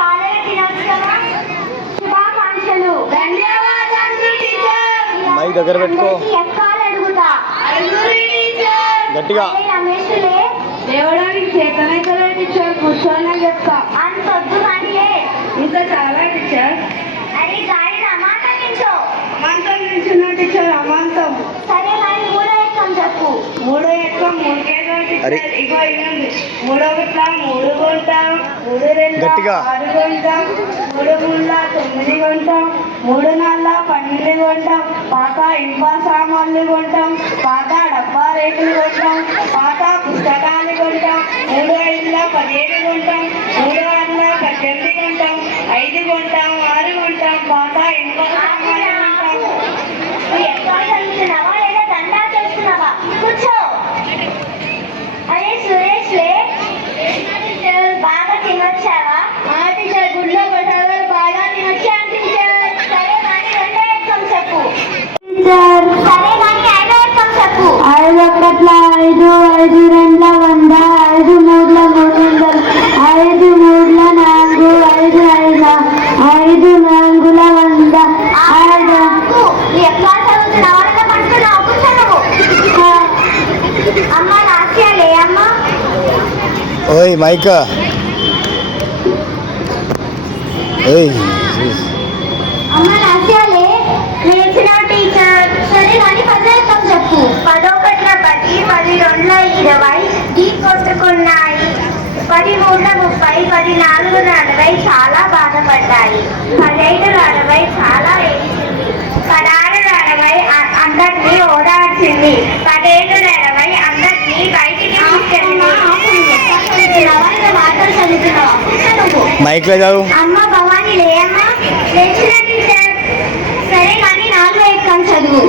బాలల దినోత్సవ శుభాకాంక్షలు. ధన్యవాదాలు టీచర్. మైక్ దగ్గర పెట్టుకో. ఎక్కాలి అడుగుతా గట్టిగా. రమేష్లే లేవడానికి చేతనైతే టీచర్, కూర్చోని చెప్తా. అంతొద్దు కానీ ఇంకా చాలా టీచర్. అరే గాడి అమాంతం నించో. అమాంతం నించున్నా టీచర్, అమాంతం. సరే మరి మూడో ఎక్కం చెప్పు. మూడో ఎక్కం మూడుకేగా టీచర్. ఇగో ఇవ్వండి. 3 గుట్ల 3 గుంట, 3 2 గట్టిగా. 6 గుంట, 3 గుంట 9 గుంట, 3 4 12 గుంట. పాత ఇనుప సామాన్లు కొంటాం, పాత డబ్బా రేకులు కొంటాం, పాత పుస్తకాలు కొంటాం. 3 5 17 కొంటాం, 3 6 18 కొంటాం, 5 కొంటాం, 6 కొంటాం. పాత ఇనుప సామాన్లు కొంటాం. నువ్వు ఎక్కువ చదువుతున్నావా లేదా దండా చేస్తున్నావా? కూర్చో. అరే సురేష్లే బాగా తినొచ్చావా? టీచర్ గుడ్లో కొట్టాలి బాగా తినొచ్చాను టీచర్. సరే కానీ రెండో ఎక్కం చెప్పు. టీచర్ సరే కానీ ఐదో ఎక్కం చెప్పు. 5 ఒకట్ల 5, 5 2 100, 5 3 300, 5 3 4, 5 5, 5 4 100. నువ్వు ఎక్కువ చదువుతున్నావా లేదా పడుతున్నావు? కూర్చో నువ్వు. అమ్మ నాట్యాలే అమ్మ. ఓయ్ మైక్. ఏయ్ అమ్మ నాట్యాలే నేర్చిన టీచర్. సరే కానీ 10 ఎక్కం చెప్పు. 10 ఒకట్ల 10, 10 2 20 ఢీ కొట్టుకున్నాయి. 10 3 30, 10 4 40 చాలా బాధపడ్డాయి. 15 60 చాలా ఏడ్చింది. 16 60 అందరినీ ఓదార్చింది. 17 60 అందరినీ బయటికి తీసుకెళ్ళింది. మాటలు చదువుతున్నావా? నువ్వు మైక్ లో చదువు. అమ్మ భవానీ లేమ్మా. లేచిన టీచర్. సరే కానీ 4 ఎక్కం చదువు.